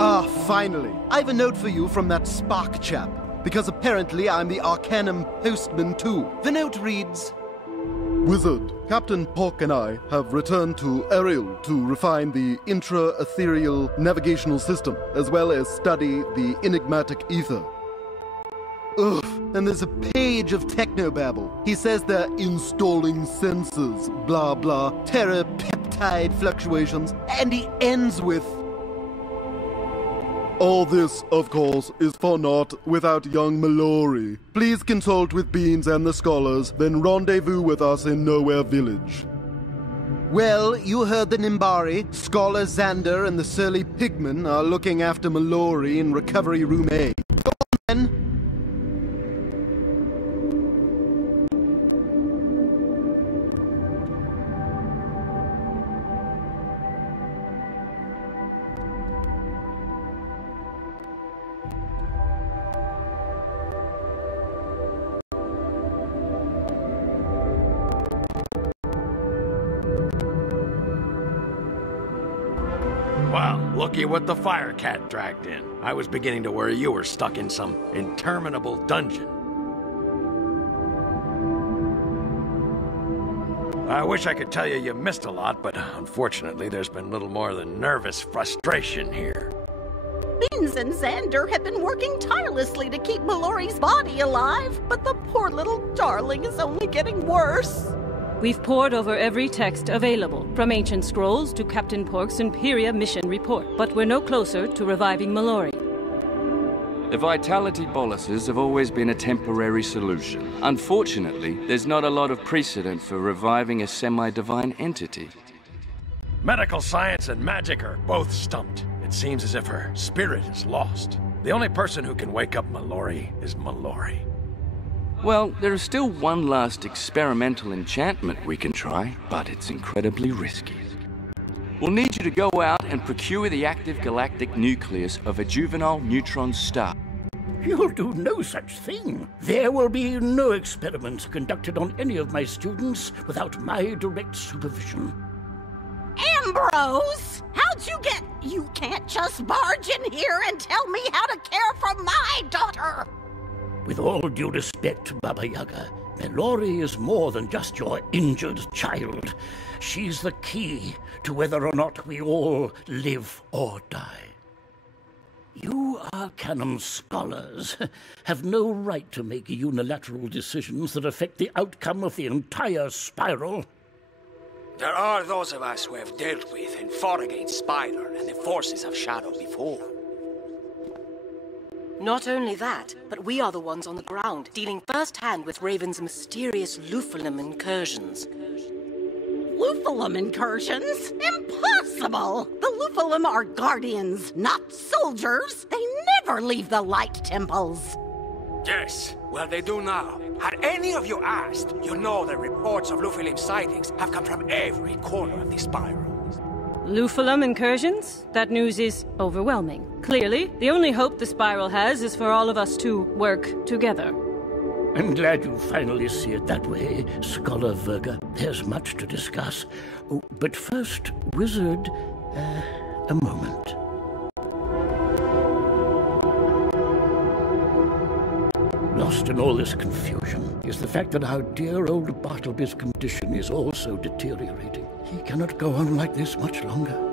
Ah, finally. I have a note for you from that Spark chap, because apparently I'm the Arcanum postman too. The note reads, Wizard, Captain Pork and I have returned to Ariel to refine the intra-ethereal navigational system, as well as study the enigmatic ether. Ugh, and there's a page of technobabble. He says they're installing sensors, blah blah, terra-peptide fluctuations, and he ends with, all this, of course, is for naught without young Mallory. Please consult with Beans and the scholars, then rendezvous with us in Nowhere Village. Well, you heard the Nimbari. Scholar Xander and the surly Pigman are looking after Mallory in Recovery Room A. Go on, then. Well, looky what the Fire Cat dragged in. I was beginning to worry you were stuck in some interminable dungeon. I wish I could tell you you missed a lot, but unfortunately there's been little more than nervous frustration here. Beans and Xander have been working tirelessly to keep Mallory's body alive, but the poor little darling is only getting worse. We've pored over every text available, from ancient scrolls to Captain Pork's Empyrea mission report, but we're no closer to reviving Mallory. The vitality boluses have always been a temporary solution. Unfortunately, there's not a lot of precedent for reviving a semi-divine entity. Medical science and magic are both stumped. It seems as if her spirit is lost. The only person who can wake up Mallory is Mallory. Well, there is still one last experimental enchantment we can try, but it's incredibly risky. We'll need you to go out and procure the active galactic nucleus of a juvenile neutron star. You'll do no such thing. There will be no experiments conducted on any of my students without my direct supervision. Ambrose! How'd you get... You can't just barge in here and tell me how to care for my daughter! With all due respect, Baba Yaga, Mallory is more than just your injured child. She's the key to whether or not we all live or die. You Arcanum scholars have no right to make unilateral decisions that affect the outcome of the entire spiral. There are those of us who have dealt with and fought against Spider and the forces of Shadow before. Not only that, but we are the ones on the ground, dealing firsthand with Raven's mysterious Lupulum incursions. Lupulum incursions? Impossible! The Lupulum are guardians, not soldiers. They never leave the light temples. Yes, well they do now. Had any of you asked, you know that reports of Lupulum sightings have come from every corner of the spiral. Lupulum incursions? That news is overwhelming. Clearly, the only hope the Spiral has is for all of us to work together. I'm glad you finally see it that way, Scholar Verga. There's much to discuss. Oh, but first, Wizard, a moment. Lost in all this confusion is the fact that our dear old Bartleby's condition is also deteriorating. He cannot go on like this much longer.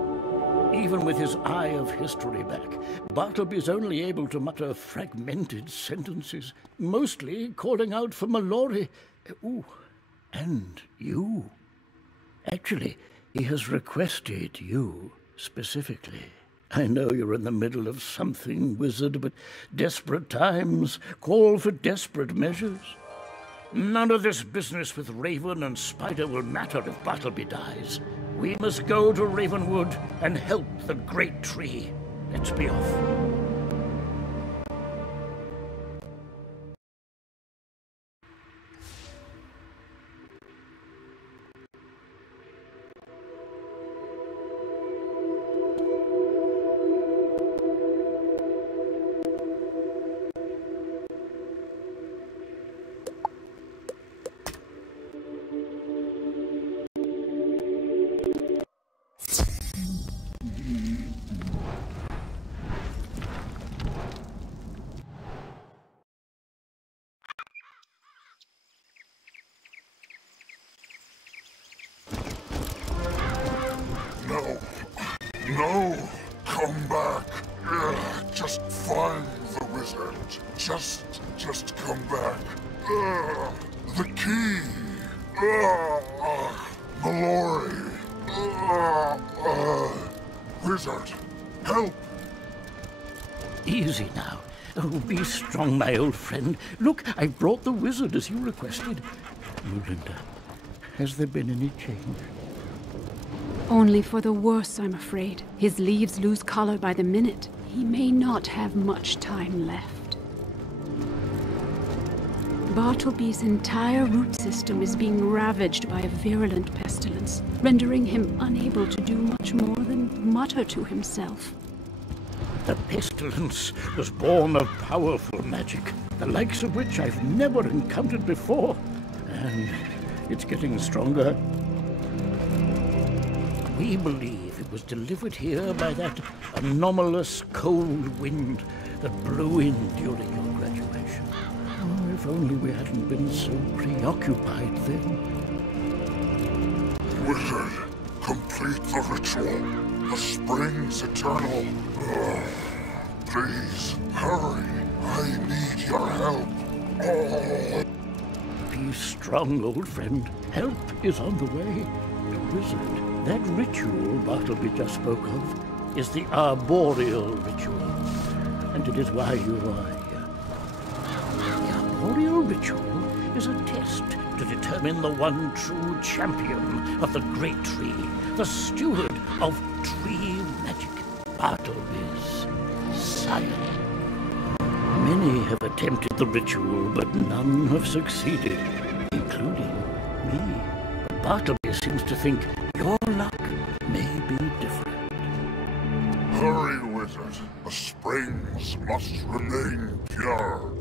Even with his eye of history back, Bartleby's only able to mutter fragmented sentences, mostly calling out for Mallory. Ooh, and you. Actually, he has requested you specifically. I know you're in the middle of something, Wizard, but desperate times call for desperate measures. None of this business with Raven and Spider will matter if Bartleby dies. We must go to Ravenwood and help the great tree. Let's be off. No! Come back! Just find the wizard. Just come back. The key! Mallory! Wizard, help! Easy now. Oh, be strong, my old friend. Look, I brought the wizard as you requested. Melinda, has there been any change? Only for the worse, I'm afraid. His leaves lose color by the minute. He may not have much time left. Bartleby's entire root system is being ravaged by a virulent pestilence, rendering him unable to do much more than mutter to himself. The pestilence was born of powerful magic, the likes of which I've never encountered before. And it's getting stronger. We believe it was delivered here by that anomalous cold wind that blew in during your graduation. Oh, if only we hadn't been so preoccupied then. Wizard, complete the ritual. The spring's eternal. Please, hurry. I need your help. Be strong, old friend. Help is on the way. The wizard, that ritual Bartleby just spoke of, is the arboreal ritual. And it is why you are here. The arboreal ritual is a test to determine the one true champion of the great tree, the steward of tree magic, Bartleby's scion. Many have attempted the ritual, but none have succeeded, including me. But Bartleby seems to think your luck may be different. Hurry, wizard. The springs must remain pure.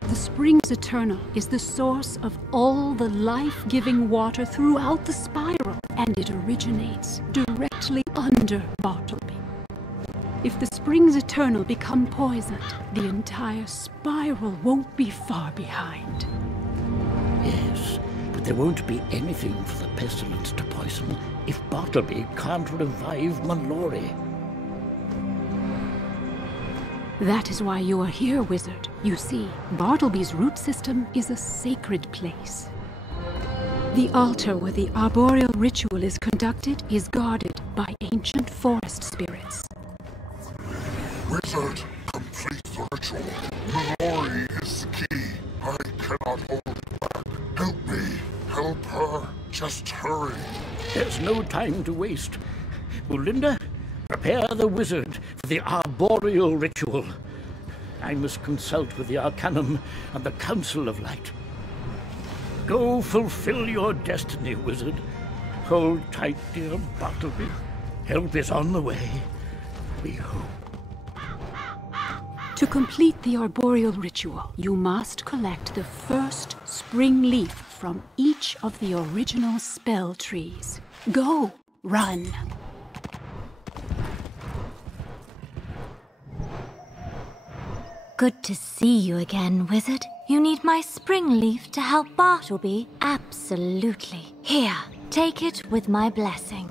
The Springs Eternal is the source of all the life-giving water throughout the spiral, and it originates directly under Bartleby. If the Springs Eternal become poisoned, the entire spiral won't be far behind. Yes, but there won't be anything for the pestilence to poison if Bartleby can't revive Mallory. That is why you are here, wizard. You see, Bartleby's root system is a sacred place. The altar where the arboreal ritual is conducted is guarded by ancient forest spirits. Wizard, complete the ritual. Mallory is the key. I cannot hold it back. Help me. Help her. Just hurry. There's no time to waste. Melinda, prepare the wizard for the arboreal ritual. I must consult with the Arcanum and the Council of Light. Go fulfill your destiny, wizard. Hold tight, dear Bartleby. Help is on the way, we hope. To complete the arboreal ritual, you must collect the first spring leaf from each of the original spell trees. Go, run. Good to see you again, wizard. You need my spring leaf to help Bartleby? Absolutely. Here, take it with my blessing.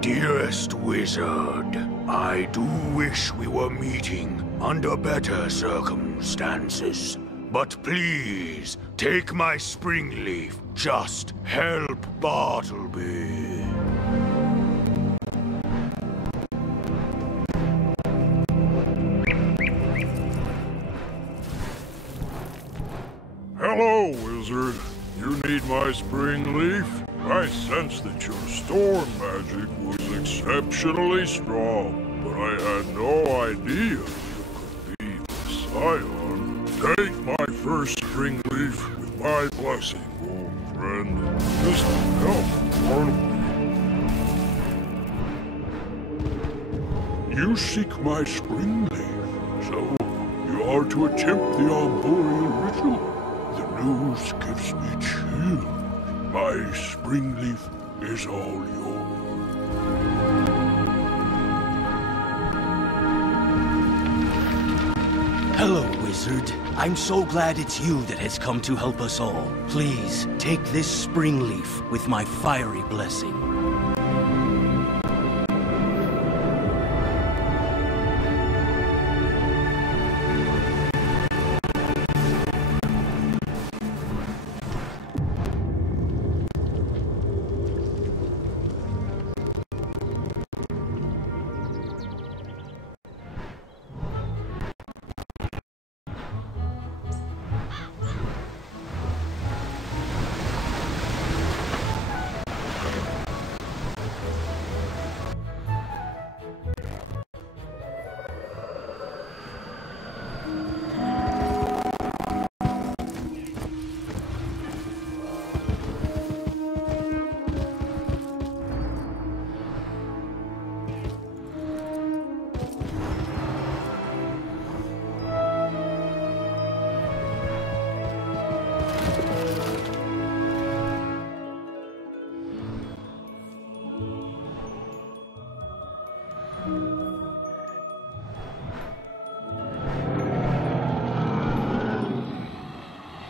Dearest wizard, I do wish we were meeting under better circumstances. But please, take my spring leaf. Just help Bartleby. Hello, wizard. You need my spring leaf? I sense that your storm magic was exceptionally strong, but I had no idea you could be the scion. Take my first spring leaf with my blessing, old friend. This will help Bartleby. You seek my spring leaf, so you are to attempt the arboreal ritual. The news gives me chills. My spring leaf is all yours. Hello, Wizard. I'm so glad it's you that has come to help us all. Please, take this spring leaf with my fiery blessing.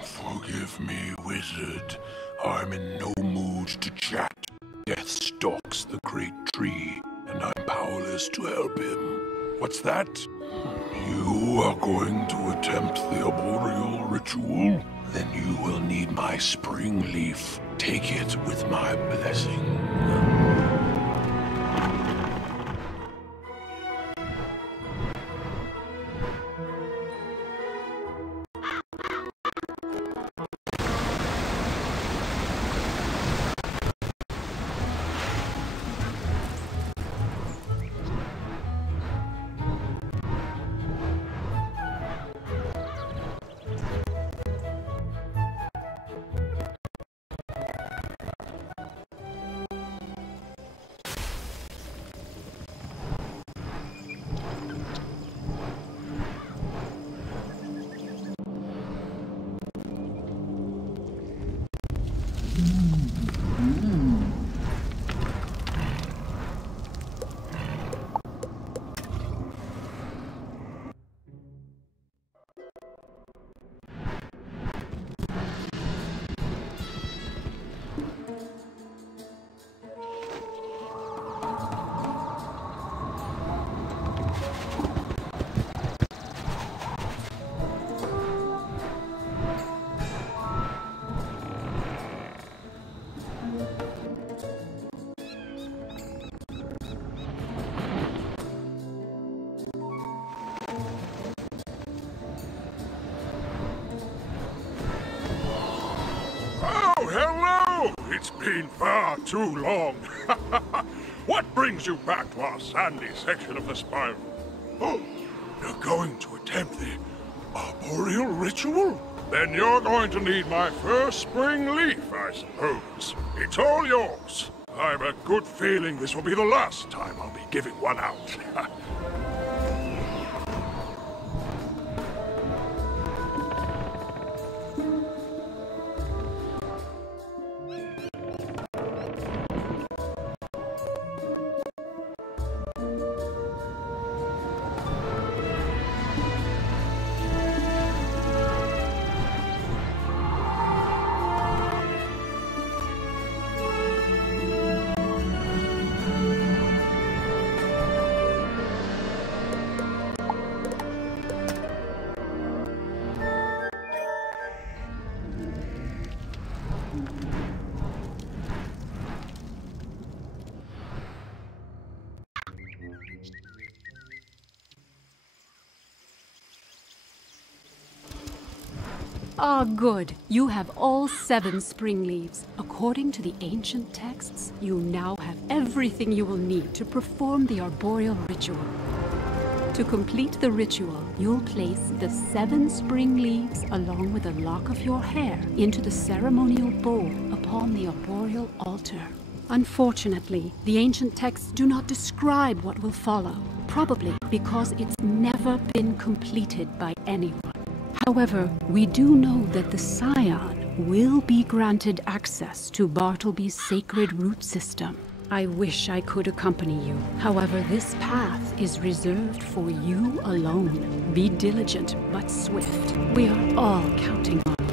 Forgive me, Wizard. I'm in no mood to chat. Death stalks the great tree, and I'm powerless to help him. What's that? You are going to attempt the arboreal ritual? Then you will need my spring leaf. Take it with my blessing. Hello! It's been far too long. What brings you back to our sandy section of the spiral? Oh, you're going to attempt the arboreal ritual? Then you're going to need my first spring leaf, I suppose. It's all yours. I've a good feeling this will be the last time I'll be giving one out. Ah, good. You have all 7 spring leaves. According to the ancient texts, you now have everything you will need to perform the arboreal ritual. To complete the ritual, you'll place the 7 spring leaves along with a lock of your hair into the ceremonial bowl upon the arboreal altar. Unfortunately, the ancient texts do not describe what will follow, probably because it's never been completed by anyone. However, we do know that the Scion will be granted access to Bartleby's sacred root system. I wish I could accompany you. However, this path is reserved for you alone. Be diligent, but swift. We are all counting on you.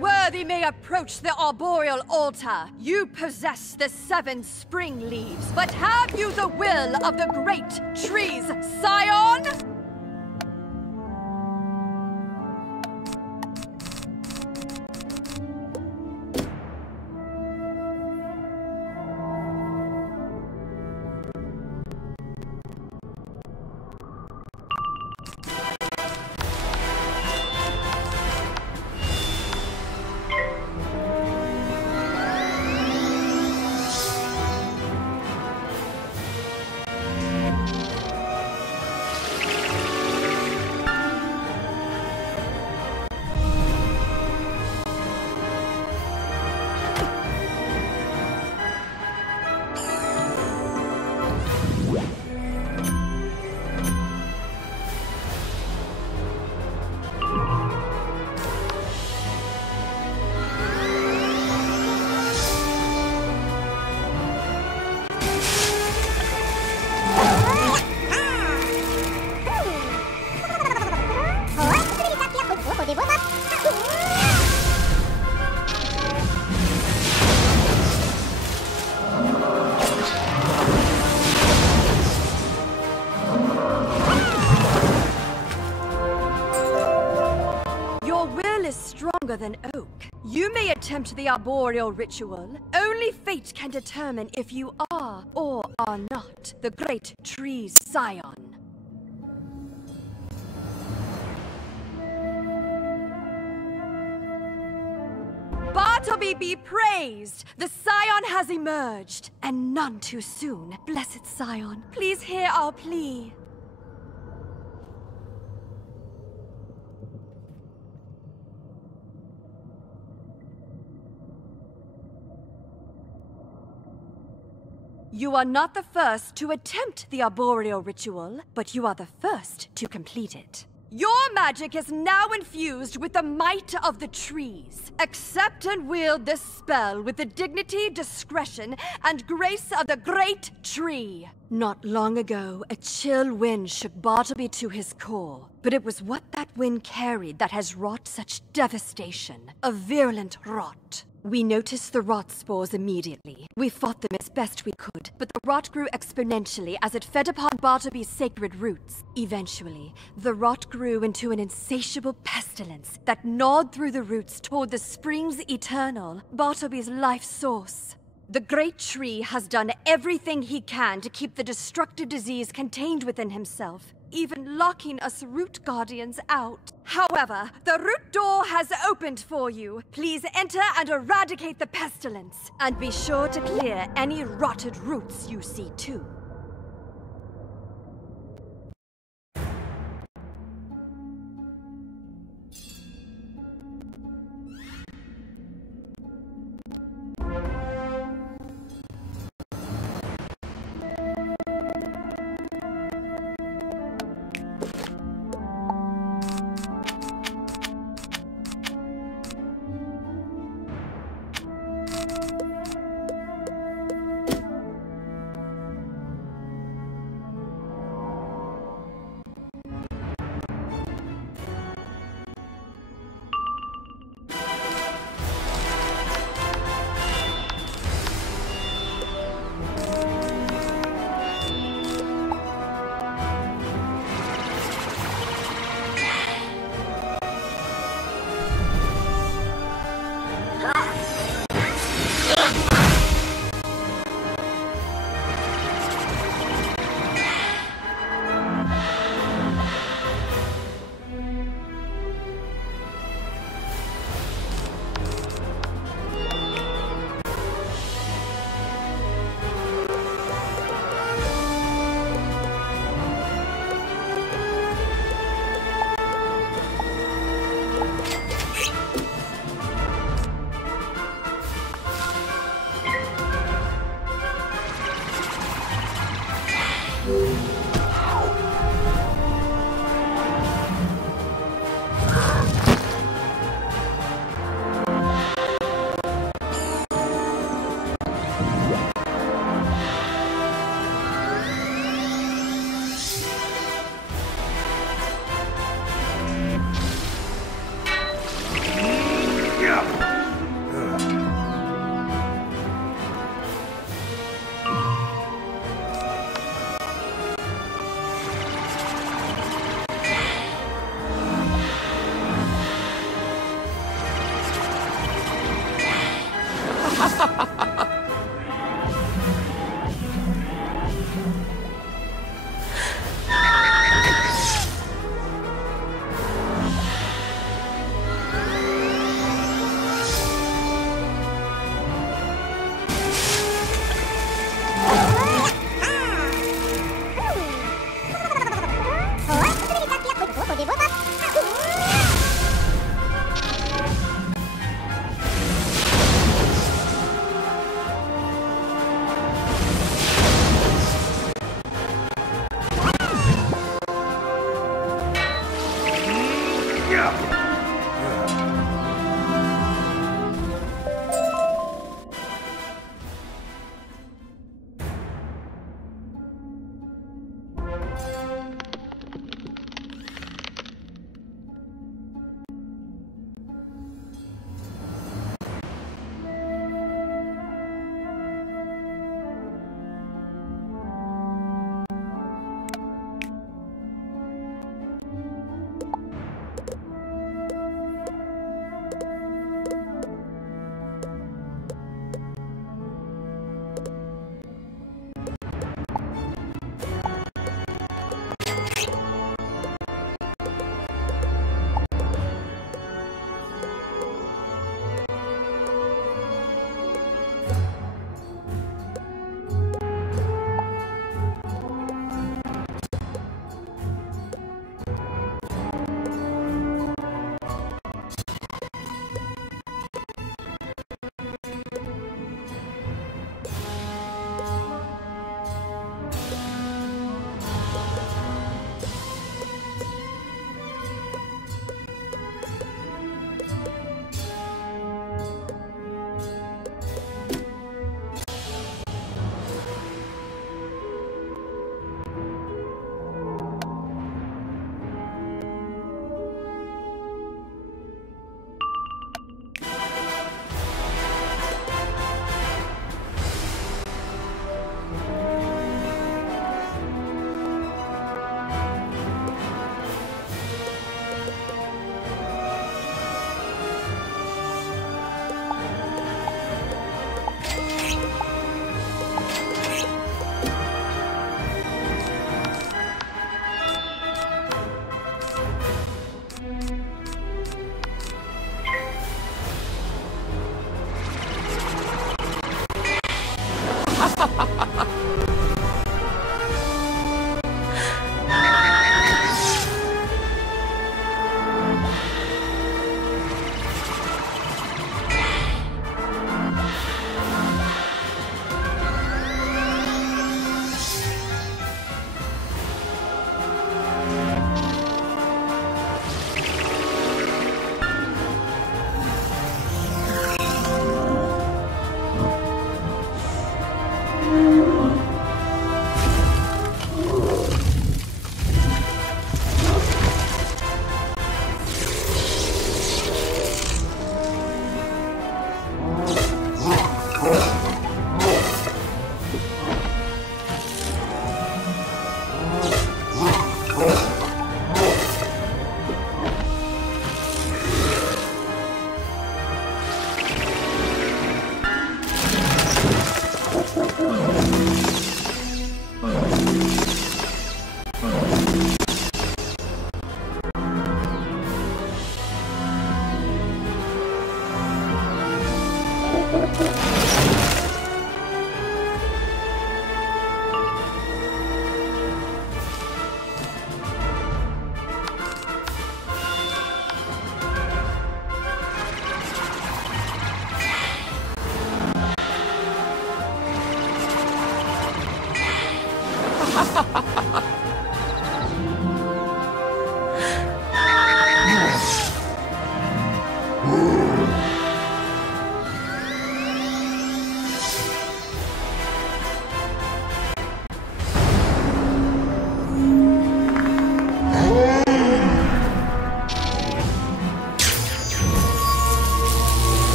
Worthy may approach the arboreal altar. You possess the 7 spring leaves, but have you the will of the great trees, Scion? Stronger than oak. You may attempt the arboreal ritual. Only fate can determine if you are or are not the great tree's scion. Bartleby be praised! The scion has emerged, and none too soon. Blessed scion, please hear our plea. You are not the first to attempt the arboreal ritual, but you are the first to complete it. Your magic is now infused with the might of the trees. Accept and wield this spell with the dignity, discretion, and grace of the great tree. Not long ago, a chill wind shook Bartleby to his core. But it was what that wind carried that has wrought such devastation. A virulent rot. We noticed the rot spores immediately. We fought them as best we could, but the rot grew exponentially as it fed upon Bartleby's sacred roots. Eventually, the rot grew into an insatiable pestilence that gnawed through the roots toward the springs eternal, Bartleby's life source. The great tree has done everything he can to keep the destructive disease contained within himself, even locking us root guardians out. However, the root door has opened for you. Please enter and eradicate the pestilence, and be sure to clear any rotted roots you see too.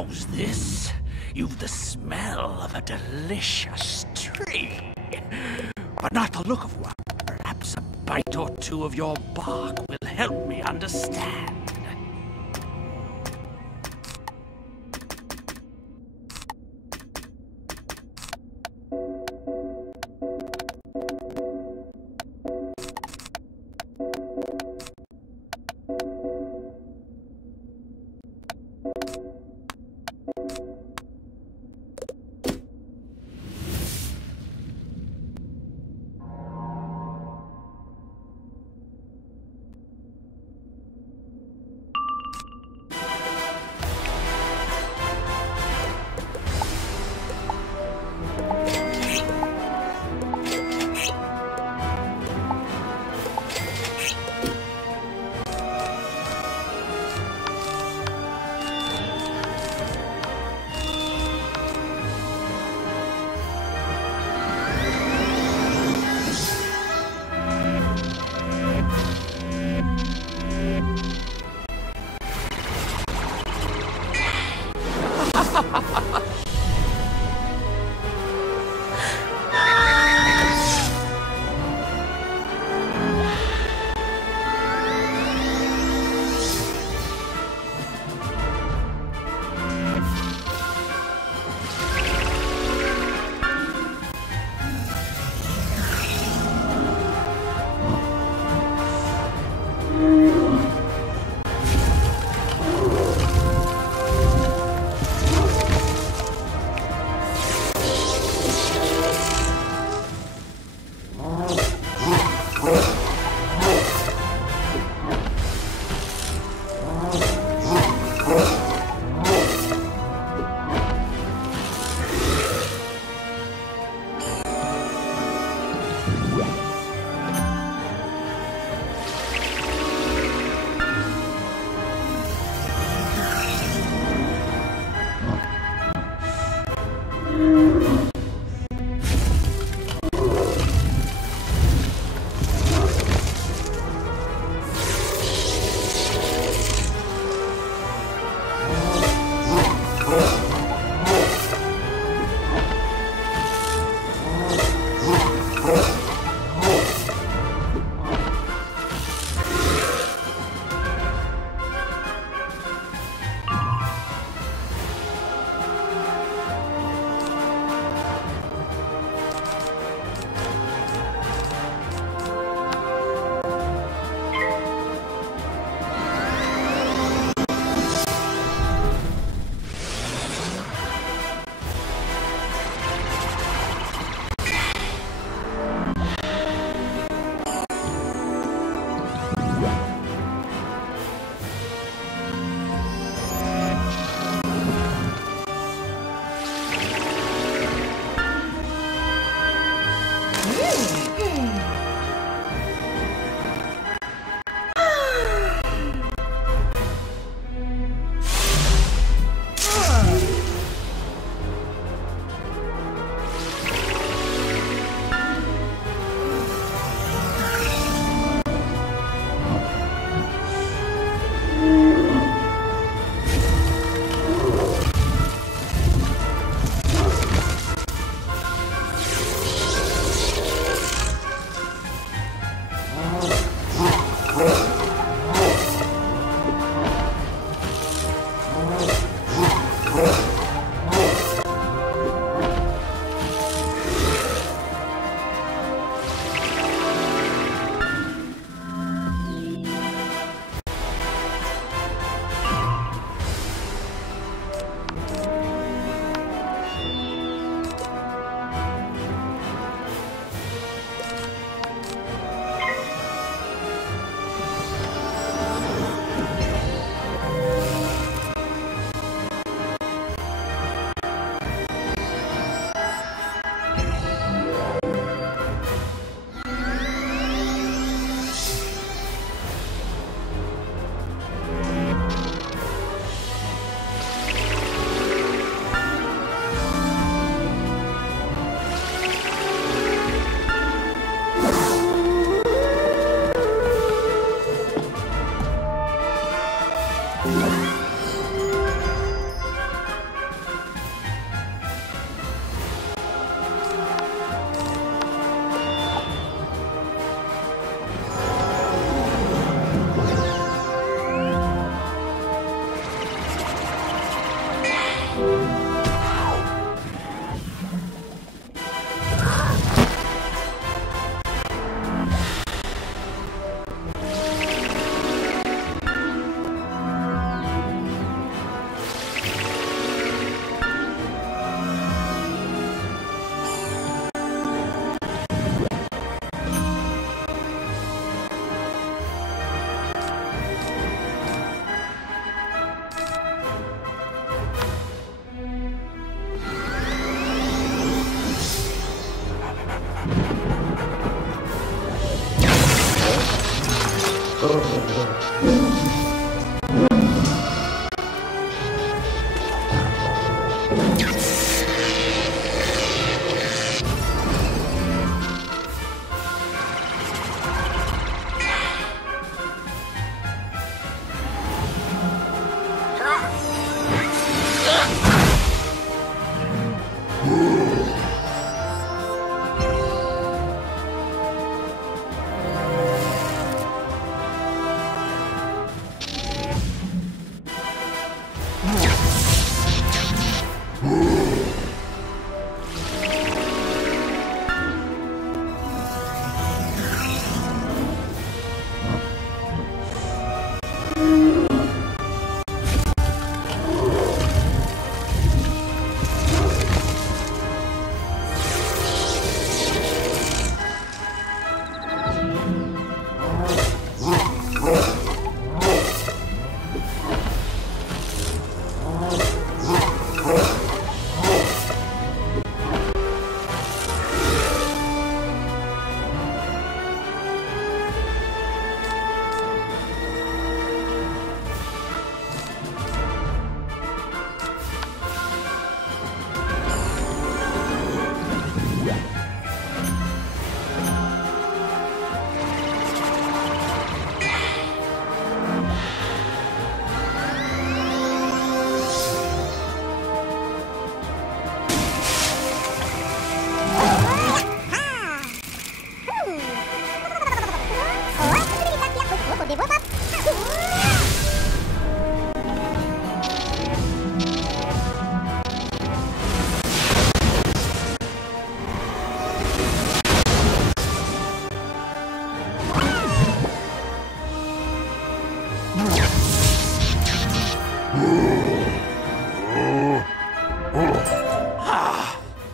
How's this? You've the smell of a delicious tree, but not the look of one. Perhaps a bite or two of your bark will help me understand.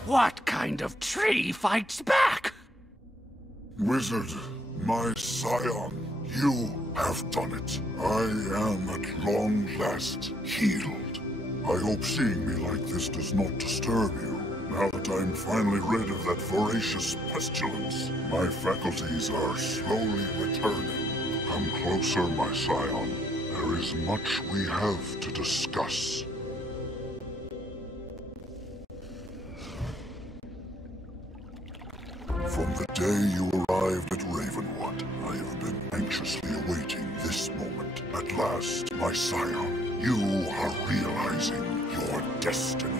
What kind of tree fights back? Wizard, my scion, you have done it. I am at long last healed. I hope seeing me like this does not disturb you. Now that I'm finally rid of that voracious pestilence, my faculties are slowly returning. Come closer, my scion. There is much we have to discuss. From the day you arrived at Ravenwood, I have been anxiously awaiting this moment. At last, my scion, you are realizing your destiny.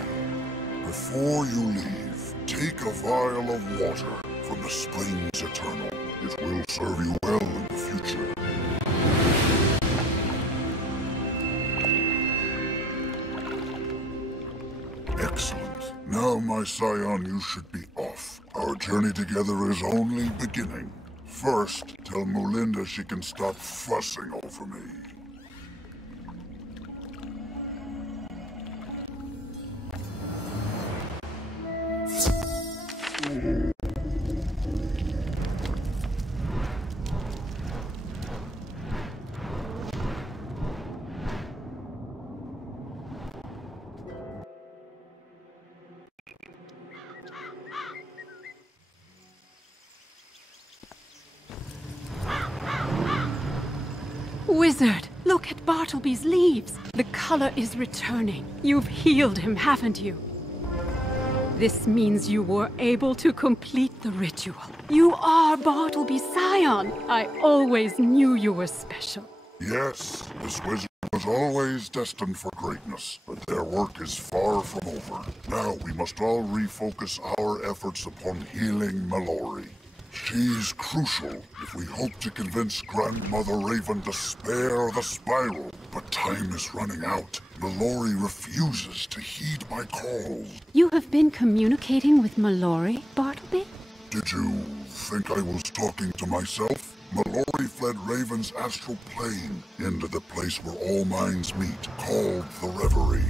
Before you leave, take a vial of water from the springs eternal. It will serve you well in the future. Excellent. Now, my scion, you should be off. Our journey together is only beginning. First, tell Mulinda she can stop fussing over me. Wizard, look at Bartleby's leaves. The color is returning. You've healed him, haven't you? This means you were able to complete the ritual. You are Bartleby's scion. I always knew you were special. Yes, this wizard was always destined for greatness, but their work is far from over. Now we must all refocus our efforts upon healing Mallory. She's crucial if we hope to convince Grandmother Raven to spare the spiral. But time is running out. Mallory refuses to heed my calls. You have been communicating with Mallory, Bartleby? Did you think I was talking to myself? Mallory fled Raven's astral plane into the place where all minds meet, called the Reverie.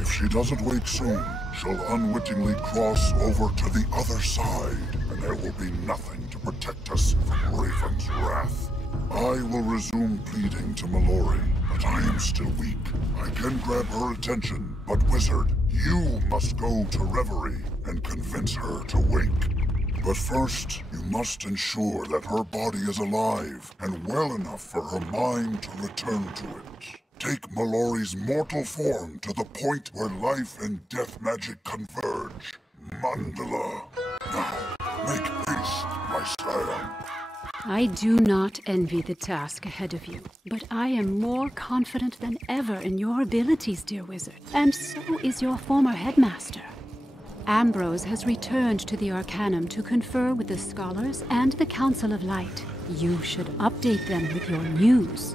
If she doesn't wake soon, she'll unwittingly cross over to the other side, and there will be nothing to protect us from Raven's wrath. I will resume pleading to Mallory, but I am still weak. I can grab her attention, but Wizard, you must go to Reverie and convince her to wake. But first, you must ensure that her body is alive and well enough for her mind to return to it. Take Mallory's mortal form to the point where life and death magic converge. Mandala. Now, make haste, my scion. I do not envy the task ahead of you, but I am more confident than ever in your abilities, dear wizard. And so is your former headmaster. Ambrose has returned to the Arcanum to confer with the scholars and the Council of Light. You should update them with your news.